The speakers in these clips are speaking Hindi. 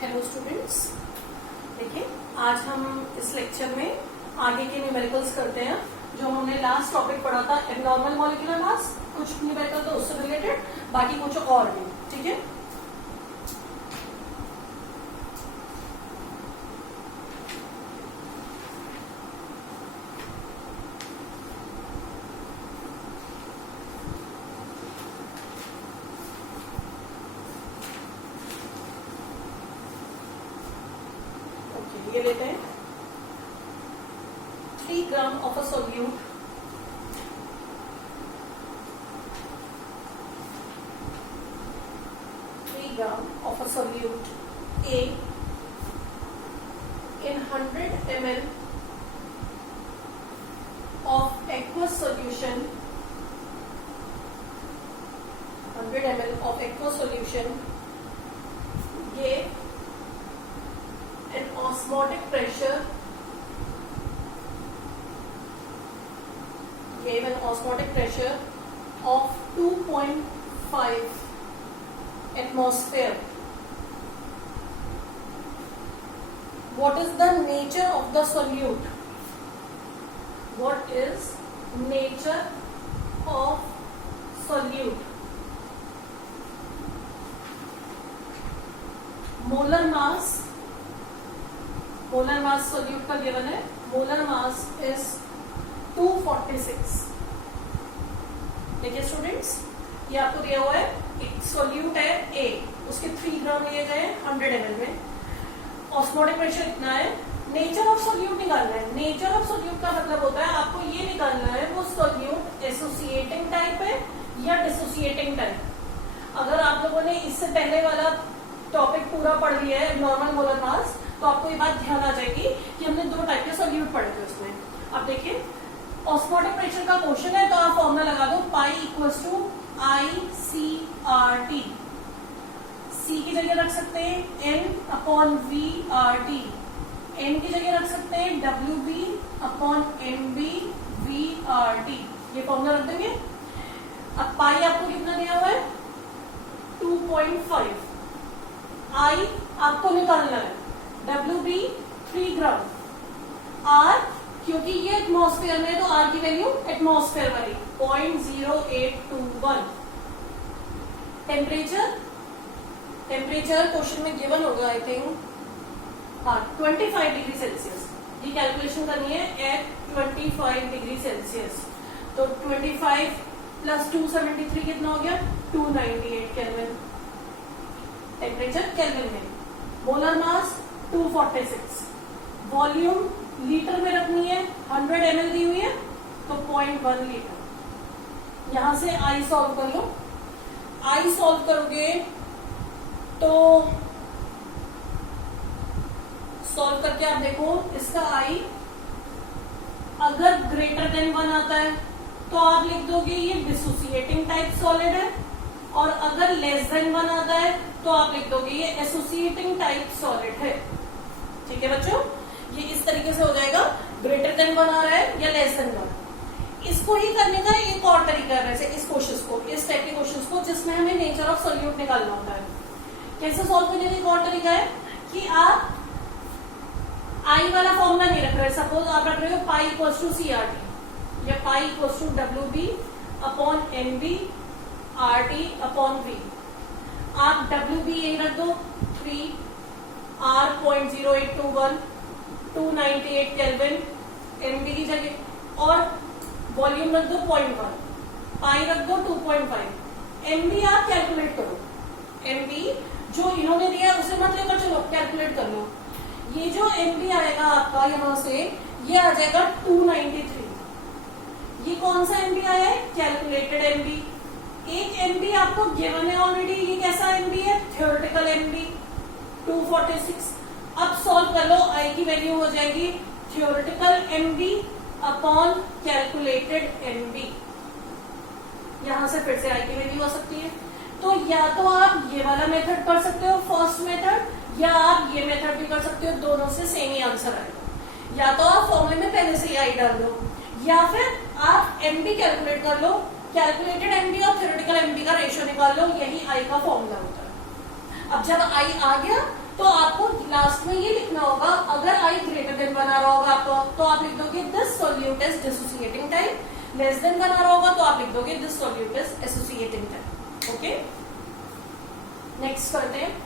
हेलो स्टूडेंट्स, देखिए आज हम इस लेक्चर में आगे के न्यूमेरिकल्स करते हैं। जो हमने लास्ट टॉपिक पढ़ा था एब्नॉर्मल मॉलिक्यूलर मास, कुछ न्यूमेरिकल तो उससे रिलेटेड, बाकी कुछ और भी। ठीक है, ये लेते हैं 3 gram of a solute of a solute A in 100 ml of aqueous solution, 100 ml of aqueous solution gave an osmotic pressure of 2.5 atmosphere. What is the nature of the solute? What is nature of solute? Molar mass solute का गिवन है। Molar mass is 246। देखिए स्टूडेंट्स, ये आपको दिया हुआ है एक सोल्यूट है ए, उसके 3 ग्राम लिए गए 100 ml में। ऑस्मोटिक प्रेशर इतना है। नेचर ऑफ सोल्यूट निकालना है। नेचर ऑफ सोल्यूट का मतलब होता है आपको ये निकालना है वो सोल्यूट एसोसिएटिंग टाइप है या डिसोसिएटिंग टाइप। अगर आप लोगों ने इससे पहले वाला टॉपिक पूरा पढ़ लिया है नॉर्मल मोलर मास, तो आपको ये बात ध्यान आ जाएगी कि हमने 2 टाइप के सोल्यूट पढ़े थे उसमें। अब देखिए ऑस्मोटिक प्रेशर का क्वेश्चन है तो आप फॉर्मूला लगा दो pi equals to ICRT। C की जगह रख सकते हैं N/VRT, N की जगह रख सकते हैं WB/MB/VRT। ये फॉर्मूला रख देंगे। अब पाई आपको कितना दिया हुआ है 2.5। I आपको निकालना है, WB 3 ग्राम, R क्योंकि ये एटमॉस्फेयर में है तो R की वैल्यू एटमॉस्फेयर वाली 0.0821। टेम्परेचर क्वेश्चन में गिवन होगा आई थिंक, हाँ 25 डिग्री सेल्सियस। ये कैलकुलेशन करनी है एट 25 डिग्री सेल्सियस। तो 25 प्लस 273 कितना हो गया 298 केल्विन। टेम्परेचर केल्विन में। Molar mass 246। वॉल्यूम लीटर में रखनी है, 100 ml दी हुई है तो 0.1 लीटर। यहां से आई सॉल्व कर लो। आई सॉल्व करोगे तो सॉल्व करके आप देखो इसका आई अगर ग्रेटर देन 1 आता है तो आप लिख दोगे ये डिसोसिएटिंग टाइप सॉलिड है, और अगर लेस देन 1 आता है तो आप लिख दोगे ये एसोसिएटिंग टाइप सॉलिड है। ठीक है बच्चों, ये इस तरीके से हो जाएगा। ग्रेटर देन 1 आ रहा है या लेस देन 1। इसको ही करने का एक और तरीका है वैसे इस क्वेश्चन को, इस टाइप के क्वेश्चन को जिसमें हमें नेचर ऑफ सोल्यूट निकालना होता है। कैसे सॉल्व करने का एक और तरीका है कि आप आई वाला फॉर्मूला नहीं रख रहे। सपोज आप रख रहे हो पाई इक्वल्स टू CRT या पाई इक्वल्स टू WB/MB/RT/V। आप WB यही रख दो 3, R 0.0821, 298 केल्विन, MB की जगह, और वॉल्यूम रख दो 0.1, पाई रख दो 2.5। MB आप कैलकुलेट करो। MB जो इन्होंने दिया उसे मत लेकर चलो, कैलकुलेट कर लो। ये जो MB आएगा आपका यहां से, ये आ जाएगा 293। ये कौन सा MB आया है कैलकुलेटेड MB। एक MB आपको गिवन है ऑलरेडी। ये कैसा MB है थ्योरेटिकल MB 246। अब सॉल्व कर लो, आई की वैल्यू हो जाएगी theoretical MB upon calculated MB। यहां से फिर से आई की वैल्यू आ सकती है। तो या तो आप ये वाला मेथड कर सकते हो फर्स्ट मेथड, या आप ये मेथड भी कर सकते हो। दोनों से सेम ही आंसर आएगा। या तो आप फॉर्मूले में पहले से ही आई डाल दो, या फिर आप MB कैलकुलेट कर लो। कैलकुलेटेड एमबी और थ्योरेटिकल एमबी का रेशियो निकाल लो, यही आई का फॉर्मूला होता है। अब जब आई आ गया तो आपको लास्ट में ये लिखना होगा, अगर आई ग्रेटर देन बना रहा होगा आपको तो आप लिख दोगे this solute is dissociating type, less than बना रहा होगा तो आप लिख दोगे this solute is associating type. Okay, next करते हैं।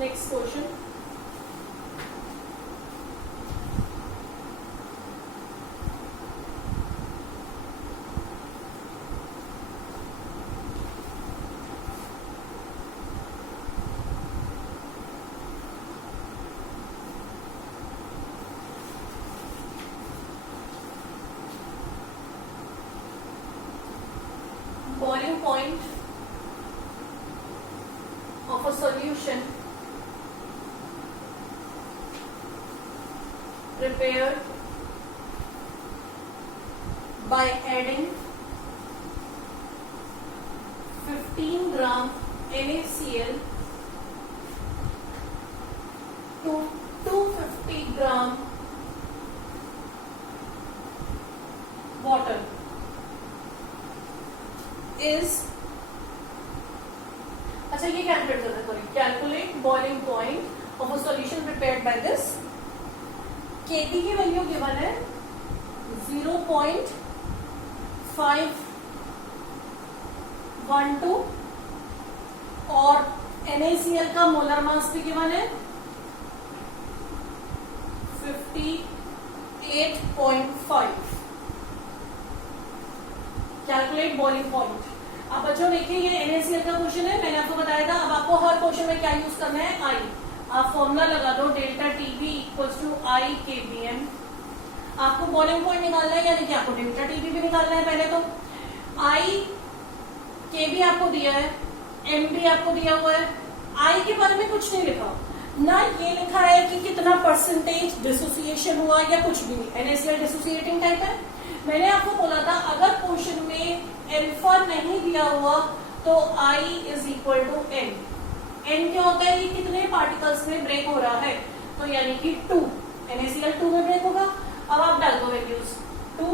Next question, boiling point of a solution prepared by adding 15 gram NaCl to 250 gram water is, अच्छा ये कैलकुलेट करना, sorry, calculate boiling point of a solution prepared by this. KT की वैल्यू गिवन है 0.512 और NaCl का मोलर मास भी गिवन है 58.5। Calculate boiling point. अब बच्चों देखिए ये NaCl का क्वेश्चन है, मैंने आपको बताया था। अब आपको हर क्वेश्चन में क्या यूज करना है, आई। आप फॉर्मूला लगा दो, delta TB equals to I KBM. आपको बॉइलिंग पॉइंट निकालना है, यानी कि आपको डेल्टा टीबी भी निकालना है। पहले तो आई केबी आपको दिया है, एम भी आपको दिया हुआ है। आई के बारे में कुछ नहीं लिखा ना, ये लिखा है कि कितना परसेंटेज डिसोसिएशन हुआ या कुछ भी नहीं। NaCl डिसोसिएटिंग टाइप है। मैंने आपको बोला था अगर क्वेश्चन में अल्फा नहीं दिया हुआ तो I is equal to N। N क्या होता है, ये कितने पार्टिकल्स में ब्रेक हो रहा है, तो यानी कि 2। NaCl 2 में ब्रेक होगा। अब आप डाल दो वैल्यूज 2,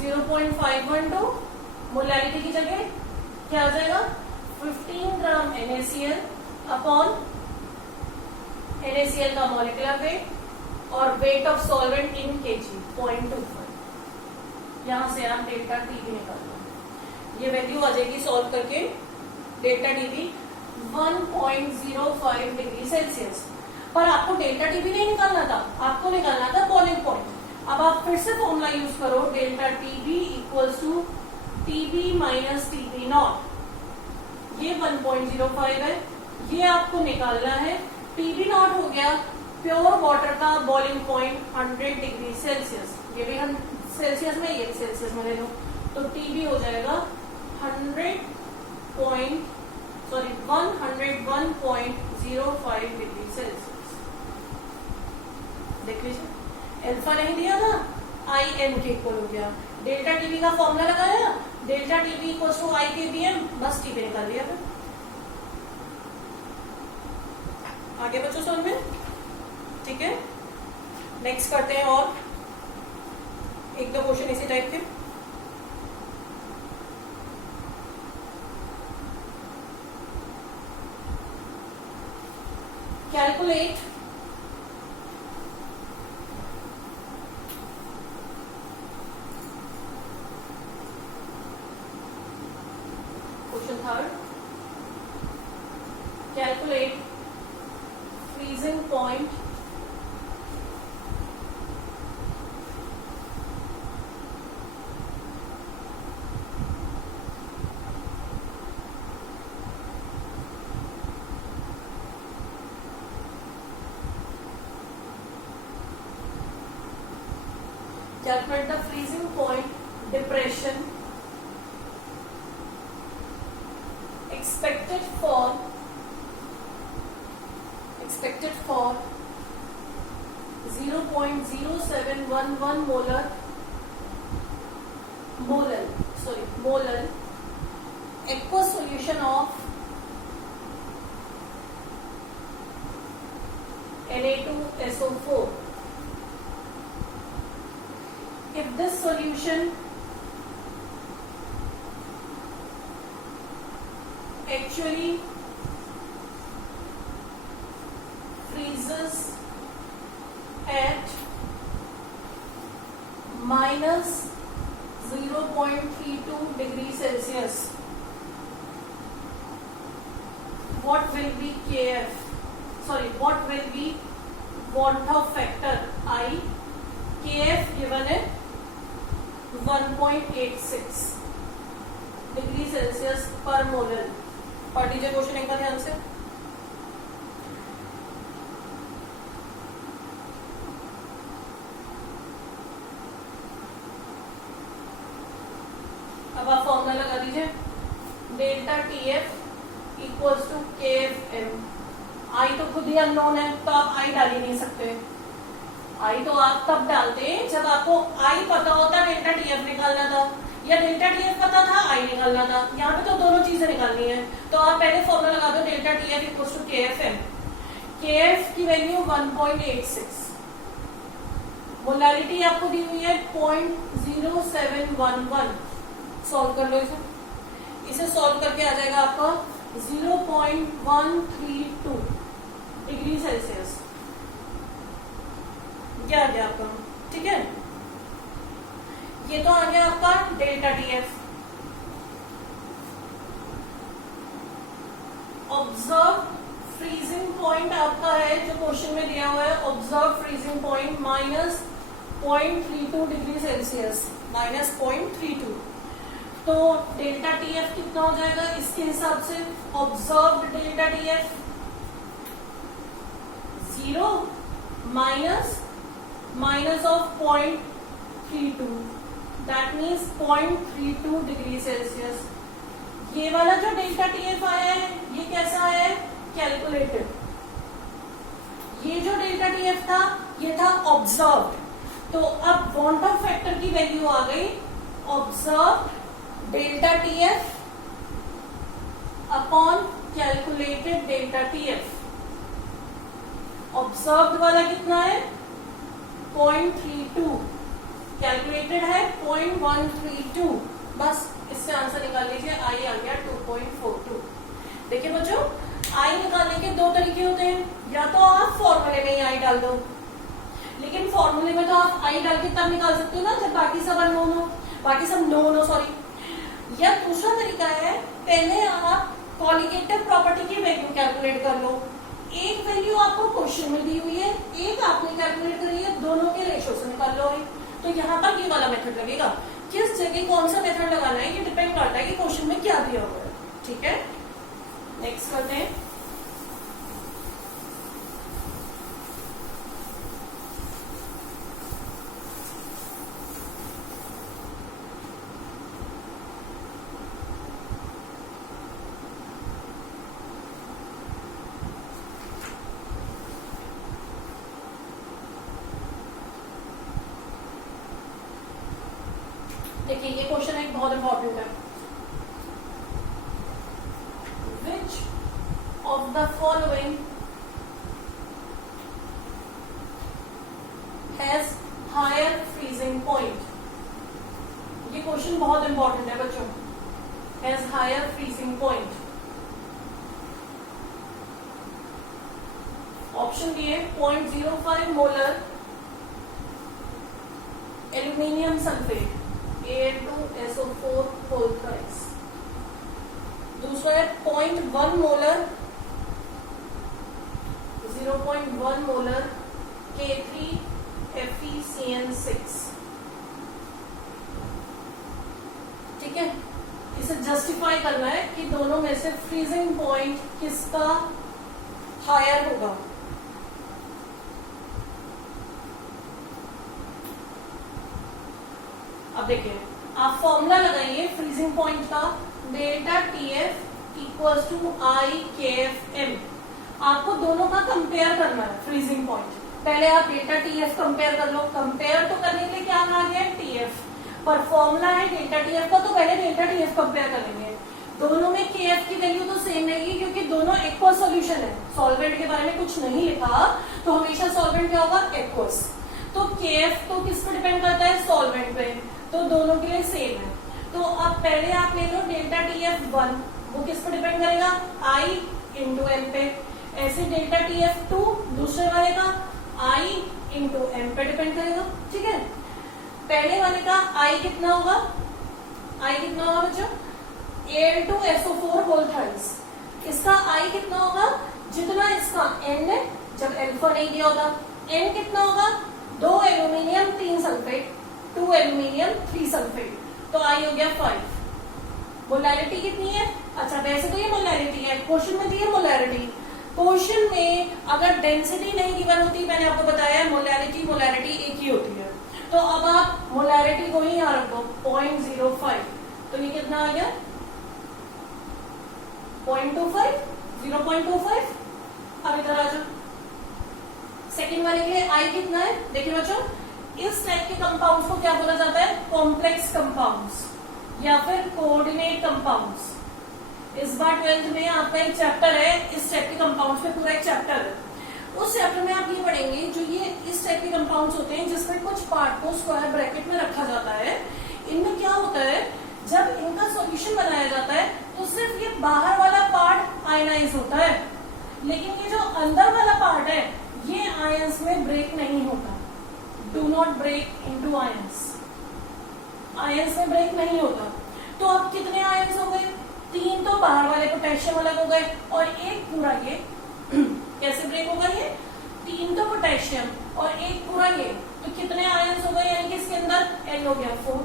0.512, मोलैरिटी की जगह क्या हो जाएगा 15 ग्राम NaCl अपॉन NaCl का मॉलिक्यूलर वेट और weight of solvent in KG 0.25। यहां से आप डेल्टा टीबी निकाल लो, ये वैल्यू आ जाएगी सॉल्व करके डेल्टा टीबी 1.05 डिग्री सेल्सियस। पर आपको डेल्टा टीबी नहीं निकालना था, आपको निकालना था बॉइलिंग पॉइंट। अब आप फिर से फॉर्मूला यूज करो, delta TB equals to TB minus TB naught. ये 1.05 है, ये आपको निकालना है। टीबी नॉट हो गया प्योर वाटर का बॉइलिंग पॉइंट 100 डिग्री सेल्सियस। ये भी हम सेल्सियस में, ये सेल्सियस में ले लो, तो टीबी हो जाएगा 101.05 डिग्री सेल्सियस। देख लीजिए, अल्फा नहीं दिया था, आई एन के इक्वल हो गया। डेल्टा टीबी का फॉर्मूला लगाया, delta TB equal to I के बी एम, बस टीबी निकाल दिया फिर। आगे बच्चों समझ में, ठीक है। नेक्स्ट करते हैं और एक दो क्वेश्चन इसी टाइप के। Calculate question third, calculate freezing point calculate the freezing point depression expected for 0.0711 molar aqueous solution of Na2SO4 if this solution actually freezes at minus 0.32 degrees Celsius, what will be Kf? Sorry, what will be Von-Hoff factor I? Kf given at 1.86 degree Celsius पर मोलर। पढ़ लीजिए क्वेश्चन एक बार ध्यान से। अब आप फॉर्मूला लगा दीजिए, delta T F equals to K F M. आई तो खुद ही अननोन है, तो आप आई डाल ही नहीं सकते। आई तो आप तब डालते हैं जब आपको आई पता होता डेल्टा टी एफ निकालना था, या डेल्टा टी एफ पता था आई निकालना था। यहाँ पे तो दोनों चीजें निकालनी है, तो आप पहले फॉर्मूला लगा दो, delta T F equals to K F M. K F की वैल्यू 1.86, मोलारिटी आपको दी हुई है 0.0711। सॉल्व कर लो इसे सॉल्व करके आ जाएगा आपका 0.132 डिग्री सेल्सियस। क्या आ गया आपका? ठीक है, ये तो आ गया आपका delta T F. Observe freezing point आपका है जो क्वेश्चन में दिया हुआ है, observe freezing point minus 0.32 degree Celsius, minus 0.32। तो डेल्टा टी एफ कितना हो जाएगा इसके हिसाब से? Observe delta T F 0 minus of 0.32, that means 0.32 degree Celsius. ये वाला जो डेल्टा टी एफ आया है ये कैसा आया है? कैलकुलेटेड। ये जो डेल्टा टी एफ था ये था ऑब्जर्व्ड। तो अब वॉन-हॉफ फैक्टर की वैल्यू आ गई, observed delta T F upon calculated delta T F. Observed वाला कितना है? 0.32, कैलकुलेटेड है 0.132। बस इससे आंसर निकाल लीजिए, आई आ गया 2.42। देखिए बच्चों, आई निकालने के दो तरीके होते हैं, या तो आप फॉर्मूले में ही आई डाल दो, लेकिन फॉर्मूले में तो आप आई डाल के तब निकाल सकते हो ना जब बाकी सब अननोन हो, बाकी सब नोन हो, सॉरी। या दूसरा तरीका है, पहले आप कॉलिगेटिव प्रॉपर्टी की वैल्यू कैलकुलेट कर लो। एक वैल्यू आपको क्वेश्चन में दी हुई है, एक आपने कैलकुलेट करी है, दोनों के रेशो से निकाल लो। तो यहाँ पर ये वाला मेथड लगेगा। किस जगह कौन सा मेथड लगाना है ये डिपेंड करता है कि क्वेश्चन में क्या दिया हुआ है। ठीक है, नेक्स्ट करते हैं। देखिए ये क्वेश्चन एक बहुत इंपॉर्टेंट है। Which of the following has higher freezing point? ये क्वेश्चन बहुत इंपॉर्टेंट है बच्चों। Has higher freezing point. Option दिए 0.05 molar aluminium sulphate Al2SO4 whole thrice. दूसरा है 0.1 मोलर 0.1 मोलर K3FeCN6। ठीक है, इसे जस्टिफाई करना है कि दोनों में से फ्रीजिंग पॉइंट किसका हायर होगा। अब देखिए, आप फॉर्मूला लगाइए फ्रीजिंग पॉइंट का, delta T F equals to I K F M. आपको दोनों का कंपेयर करना है फ्रीजिंग पॉइंट। पहले आप डेल्टा टी एफ कंपेयर कर लो। कंपेयर तो करने के लिए क्या आ गया? T F. पर फॉर्मूला है डेल्टा टी एफ का, तो पहले डेल्टा टी एफ कंपेयर करेंगे। दोनों में के एफ की वैल्यू तो सेम रहेगी क्योंकि दोनों एक्वस सॉल्यूशन है। सॉल्वेंट के बारे में कुछ नहीं लिखा तो हमेशा सॉल्वेंट क्या होगा? एक्वस। तो KF तो किस पर डिपेंड करता है, सॉल्वेंट पे, तो दोनों के लिए सेम है। तो अब पहले आप ले लो डेल्टा TF1, वो किस पर डिपेंड करेगा, I इंटू एम पे। ऐसे डेल्टा TF2 दूसरे वाले का I इंटू एम पे डिपेंड करेगा, ठीक है। पहले वाले का I कितना होगा, I कितना होगा बच्चों, Al2SO4 होल थ्राइस। इसका I कितना होगा, जितना इसका N है, जब अल्फा नहीं दिया होगा, N कितना होगा, 2 एल्यूमिनियम 3 सल्फेट, 2 एल्यूमिनियम 3 सल्फेट, तो I हो गया 5। मोलैरिटी कितनी है, अच्छा वैसे तो ये मोलैरिटी है, क्वेश्चन में दी है मोलैरिटी। क्वेश्चन में अगर डेंसिटी नहीं गिवन होती, मैंने आपको बताया मोलैरिटी मोलैरिटी एक ही होती है, तो अब आप मोलैरिटी को ही यहाँ रखो 0.05, तो ये कितना आ गया 0.25, 0.25। अब इधर आ जाओ, सेकेंड वाले के लिए I कितना है, देखिए बच्चों, इस टाइप के कंपाउंड्स को क्या बोला जाता है, कॉम्प्लेक्स कंपाउंड्स या फिर कोऑर्डिनेट कंपाउंड्स। इस बार 12th में आपका एक चैप्टर है, इस टाइप के कंपाउंड्स में पूरा एक चैप्टर है। उस चैप्टर में आप ये पढ़ेंगे, जो ये इस टाइप के कंपाउंड्स होते हैं जिसमें कुछ पार्ट को स्क्वायर ब्रैकेट में रखा जाता है। इनमें क्या होता है, जब इनका सॉल्यूशन बनाया जाता है तो सिर्फ ये बाहर वाला पार्ट आयनाइज होता है, लेकिन ये जो अंदर वाला पार्ट है ये आयंस में ब्रेक नहीं होता। Do not break into ions, ions में ब्रेक नहीं होता। तो अब कितने आयंस हो गए, 3 तो बाहर वाले पोटेशियम अलग हो गए और एक पूरा ये कैसे ब्रेक होगा, ये 3 तो पोटेशियम और एक पूरा ये, तो कितने आयंस हो गए, यानी कि इसके अंदर N हो गया 4,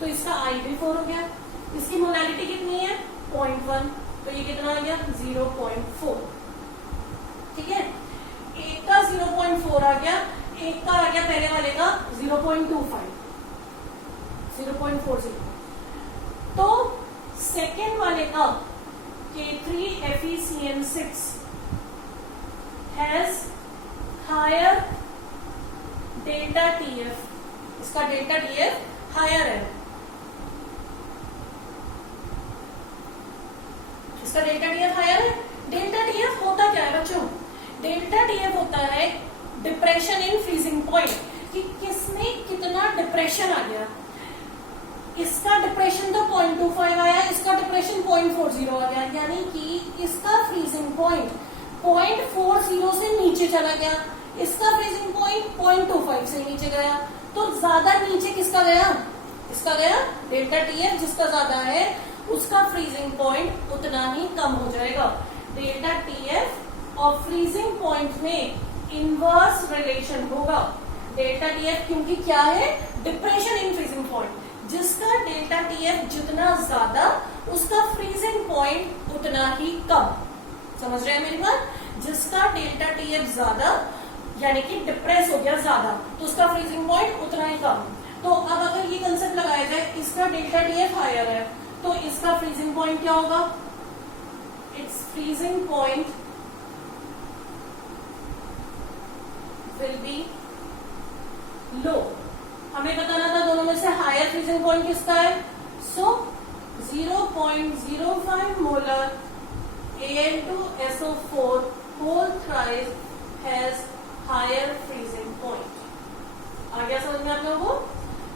तो इसका I भी 4 हो गया। इसकी मोलैरिटी कितनी है 0.1, तो ये कितना आ गया 0.4, ठीक है। एक का 0.4 आ गया, एक का आ गया पहले वाले का 0.25, 0.40। तो सेकेंड वाले का K3FeCN6 has higher delta TF, इसका डेल्टा TF हायर है, इसका डेल्टा TF हायर है। डेल्टा TF होता क्या है बच्चों, डेल्टा TF होता है डिप्रेशन इन फ्रीजिंग पॉइंट, कि किसमें कितना डिप्रेशन आ गया। इसका डिप्रेशन तो 0.25 आया, इसका डिप्रेशन 0.40 आ गया, यानी कि इसका फ्रीजिंग पॉइंट 0.40 से नीचे चला गया, इसका फ्रीजिंग पॉइंट 0.25 से नीचे गया। तो ज्यादा नीचे किसका गया, इसका गया डेल्टा TF, जिसका ज्यादा है उसका फ्रीजिंग पॉइंट उतना ही कम हो जाएगा। डेल्टा TF और फ्रीजिंग पॉइंट में इनवर्स रिलेशन होगा। डेल्टा TF क्योंकि क्या है, डिप्रेशन इन फ्रीजिंग पॉइंट, जिसका डेल्टा TF जितना ज्यादा उसका फ्रीजिंग पॉइंट उतना ही कम। समझ रहे हैं मेरी बात, जिसका डेल्टा TF ज्यादा यानी कि डिप्रेस हो गया ज्यादा, तो उसका फ्रीजिंग पॉइंट उतना ही कम। तो अब अगर ये कंसेप्ट लगाया जाए, इसका डेल्टा TF हायर है, तो इसका फ्रीजिंग पॉइंट क्या होगा, it's freezing point will be low. हमें बताना था दोनों में से हायर फ्रीजिंग पॉइंट किसका है, सो 0.05 molar Al2SO4 whole thrice has higher freezing point। आ गया समझ में आप लोगों को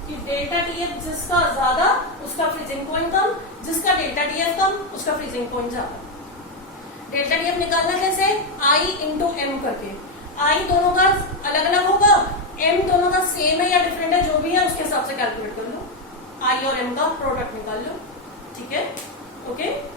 कि डेल्टा TF जिसका ज्यादा उसका फ्रीजिंग पॉइंट कम, जिसका डेल्टा TF कम उसका फ्रीजिंग पॉइंट ज्यादा। डेल्टा TF निकालना कैसे, I इंटू एम करके। I दोनों का अलग अलग होगा, M दोनों का सेम है या डिफरेंट है, जो भी है उसके हिसाब से कैलकुलेट कर लो, I और M का प्रोडक्ट निकाल लो, ठीक है, ओके।